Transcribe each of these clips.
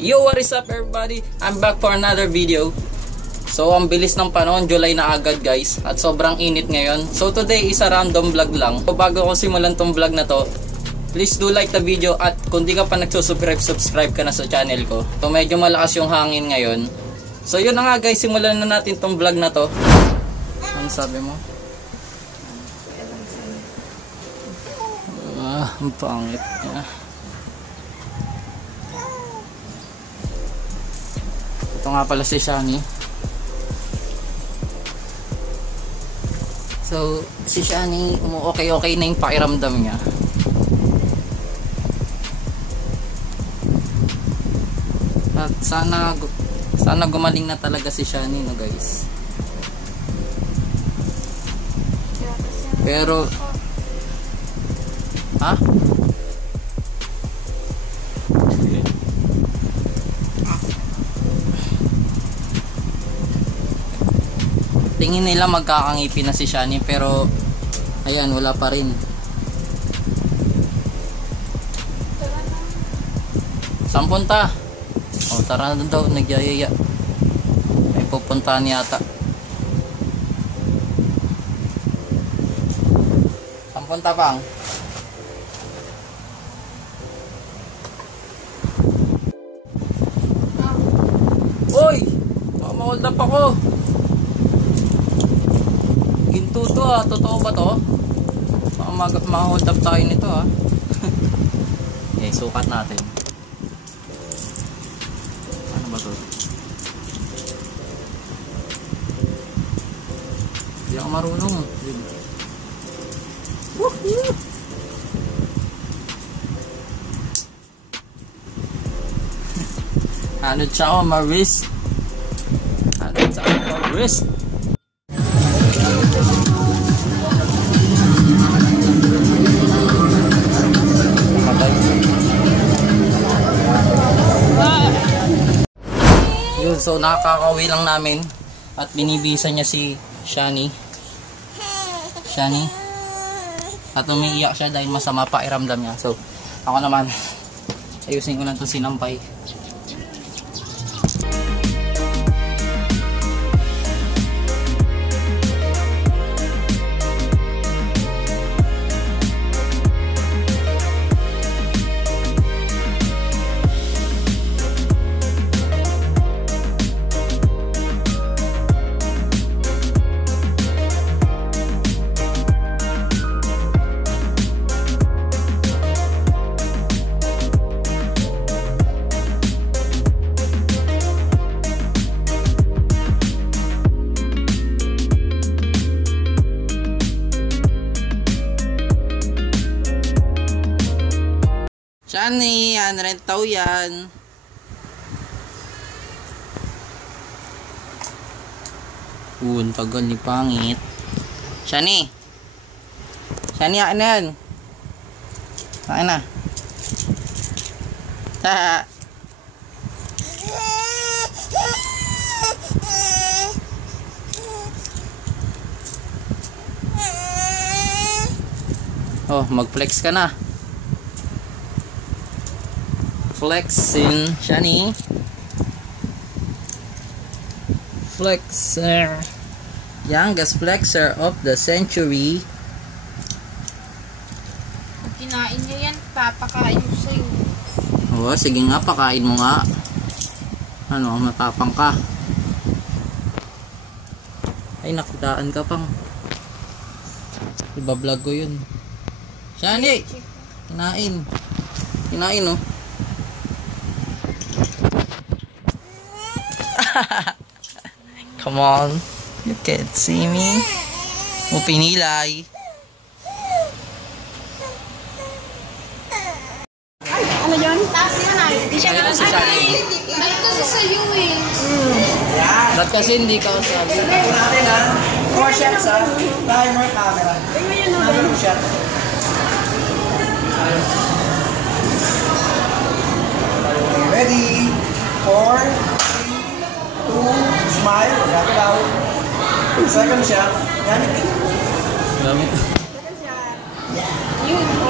Yo, what is up everybody? I'm back for another video. So, ang bilis ng panahon, July na agad guys. At sobrang init ngayon. So, today is a random vlog lang. So, bago ko simulan tong vlog na to, please do like the video at kung di ka pa nagsusubscribe, subscribe ka na sa channel ko. So, medyo malakas yung hangin ngayon. So, yun na nga guys, simulan na natin tong vlog na to. Ano sabi mo? Ah, ang pangit niya. Ito nga pala si Shani. So, si Shani, okay-okay na yung pakiramdam niya. At sana, sana gumaling na talaga si Shani, no guys. Pero, ha? Tingin nila magkakangipin na si Shani pero ayan wala pa rin saan punta? o tara na daw nagyayaya may pupuntahan yata saan punta pang? Uy! Baka ma-hold up ako Ginto to ah, totoo ba to? Baka mag- ma-hold up tayo nito ah. okay, sukat natin. Ano ba to? Hindi ako marunong. Woohoo! Hanod siya ako, ma-wrist. Hanod siya ako, ma-wrist. So nakakauwi lang namin at binibisa niya si Shani. Shani. At umiiyak siya dahil masama pa iramdam niya. So, ako naman, ayusin ko lang itong sinampay. Tao yan. Un, tagal ni pangit. Shani. Shani, akin na yan. Akin na. Ha. Oh, mag-flex ka na. Flexing, Shani. Flexer. Youngest flexer of the century. Kinain niya yan, papakain ko sa'yo. Oo, sige nga, pakain mo nga. Ano, matapang ka. Ay, nakitaan ka pang. Ibablog ko yun. Shani! Kinain. Kinain, oh. Come on. You can't see me. O pinilay. Ano yun? Taas yan ay. Hindi siya Ayun si Shani. Dahil kasi sa'yo eh. Ba't kasi hindi ka sabi? natin ha. Four shots ha. Timer camera. Another shot. Okay, ready? Four, three, two, smile. Out. Second shot. Gamit. Gamit. Yun. Ang sombrero. Si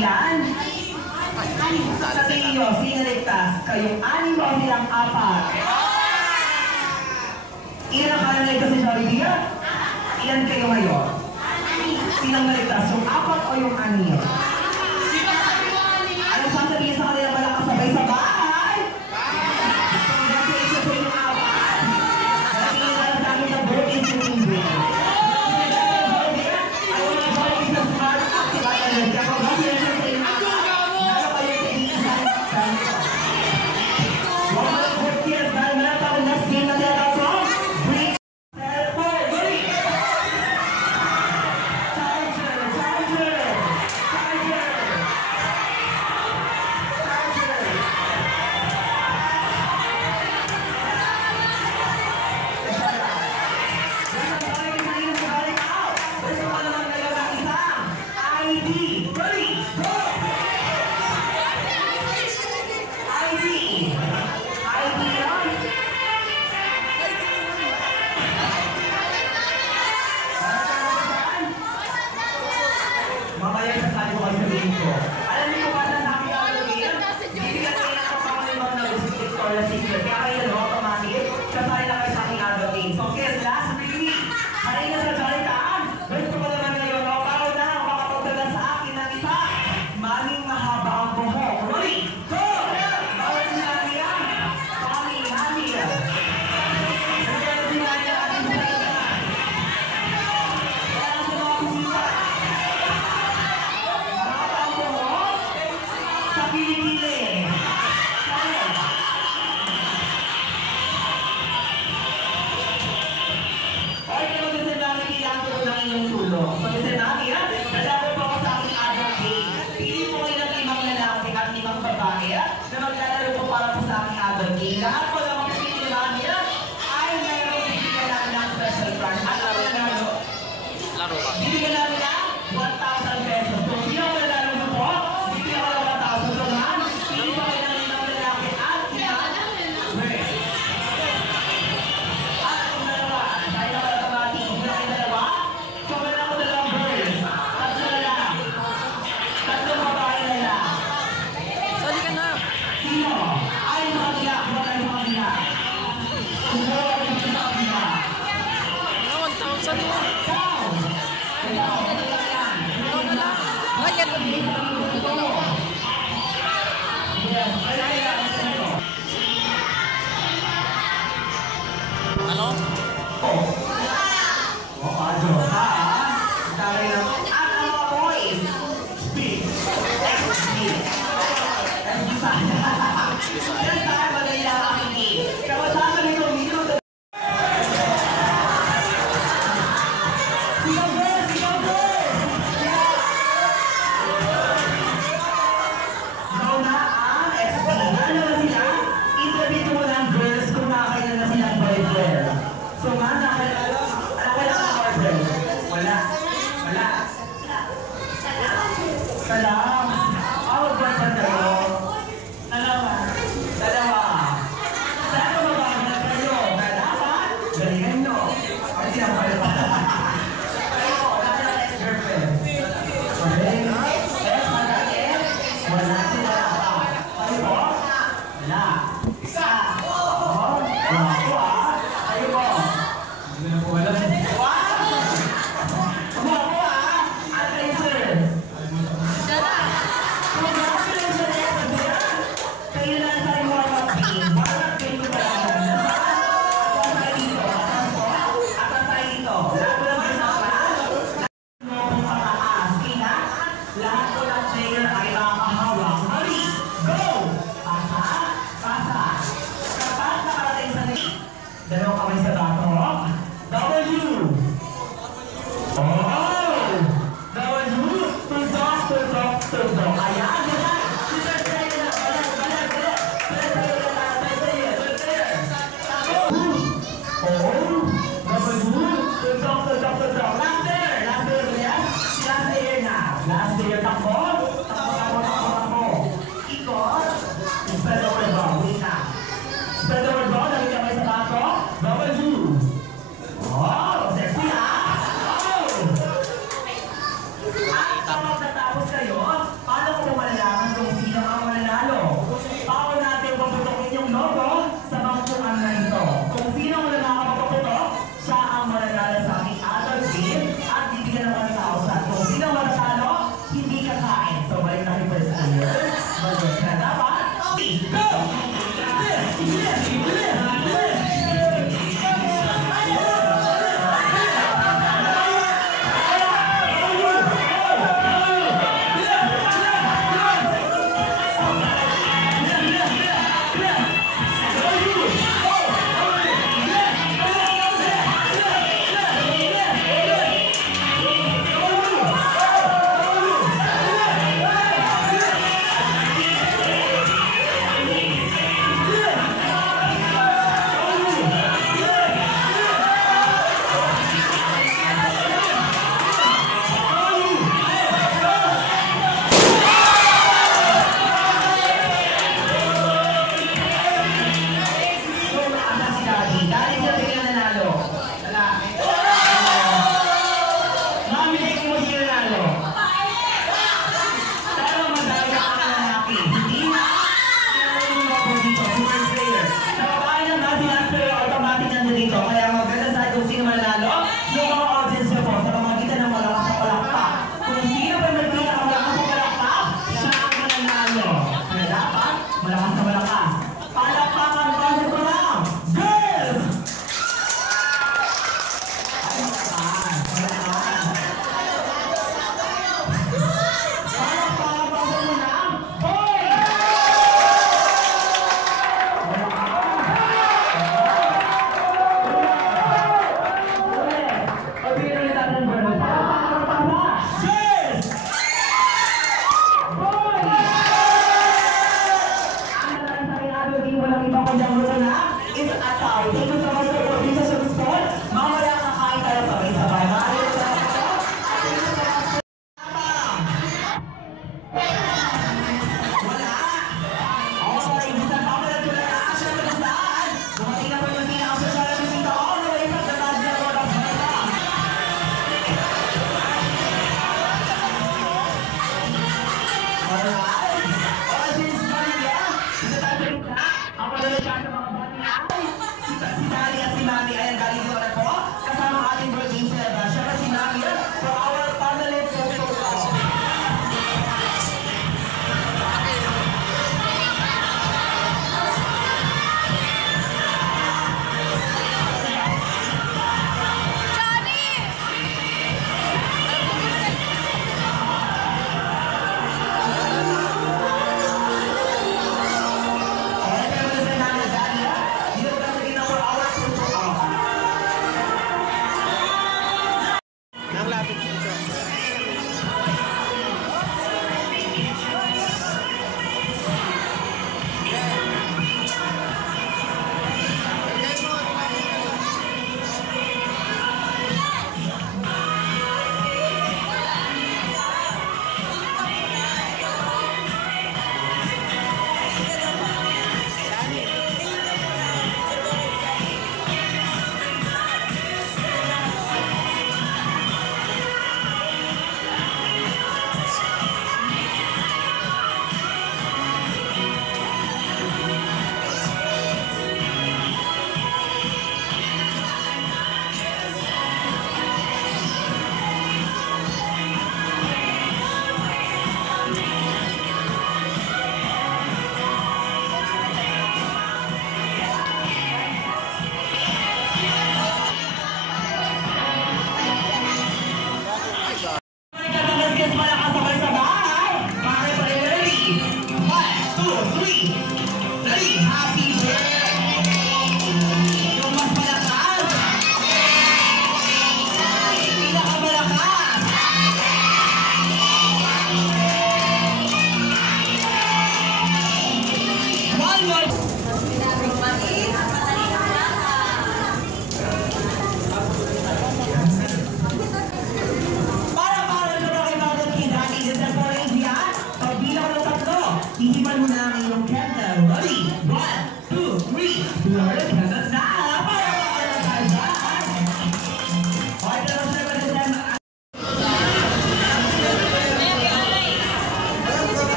ilan? Sa tingin nyo, sino? Kayong anim ba o silang apat? Ilang kayo ligtas sa Jollibee? Ilan kayo ngayon? Sinong ligtas? Yung apat o yung anim? アクシデントやった! Yes, he.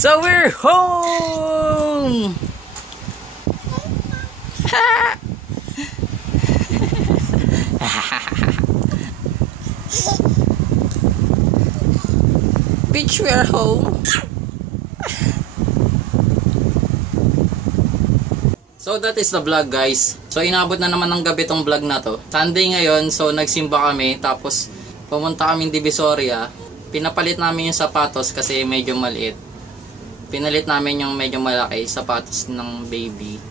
So we're home! Bitch, we're home. So that is the vlog guys. So inabot na naman ng gabi tong vlog na to. Sunday ngayon, so nagsimba kami. Tapos pumunta kami Divisoria. Pinapalit namin yung sapatos kasi medyo maliit. Pinalit namin yung medyo malaki, sapatos ng baby.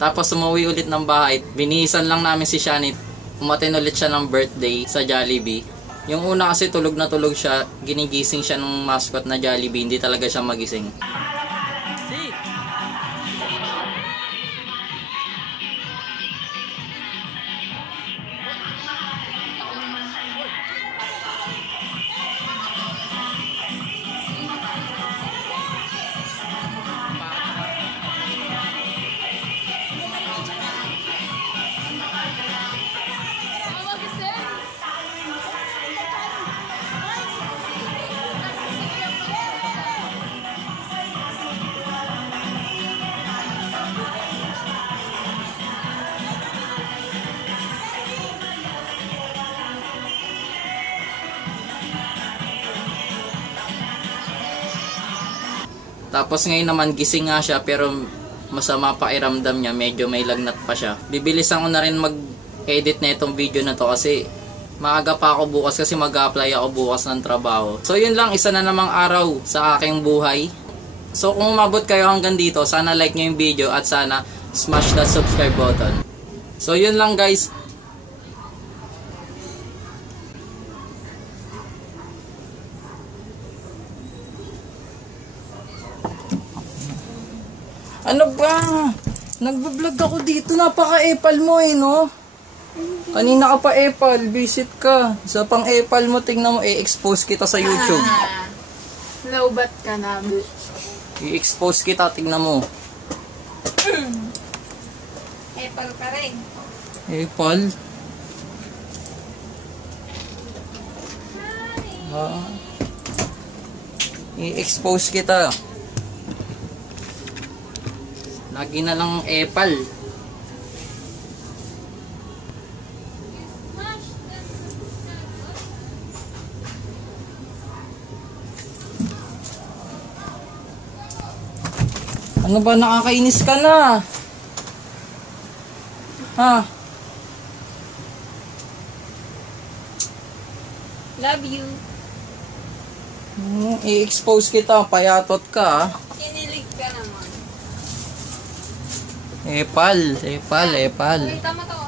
Tapos umuwi ulit ng bahay, binihisan lang namin si Shanit. Umatin ulit siya ng birthday sa Jollibee. Yung una kasi tulog na tulog siya, ginigising siya ng mascot na Jollibee, hindi talaga siya magising. Tapos ngayon naman gising nga siya pero masama pa iramdam niya, medyo may lagnat pa siya. Bibilisan ko na rin mag-edit na itong video na to kasi maaga pa ako bukas kasi mag-apply ako bukas ng trabaho. So yun lang, isa na namang araw sa aking buhay. So kung umabot kayo hanggang dito, sana like nyo yung video at sana smash that subscribe button. So yun lang guys, Ano ba? Nagbablog ako dito. Napaka-epal mo eh, no? Kanina ka pa epal. Visit ka. Sa pang epal mo, tingnan mo, i-expose kita sa YouTube. Ah, Lowbat ka na. I-expose kita, tingnan mo. Epal pa rin. Epal? Ah. I-expose kita. Lagi na lang epal. Ano ba nakakainis ka na? Ha? Love you. Hmm, I-expose kita, payatot ka. ah. Kinilig ka naman. Epal, epal, epal. Kita mo to.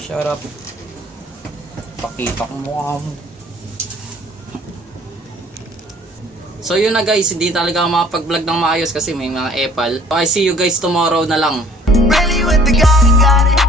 Shut up. Pakipak mo mukha mo. So yun na guys, hindi talaga ako makapag-vlog ng maayos kasi may mga epal. So I see you guys tomorrow na lang. Really with the guy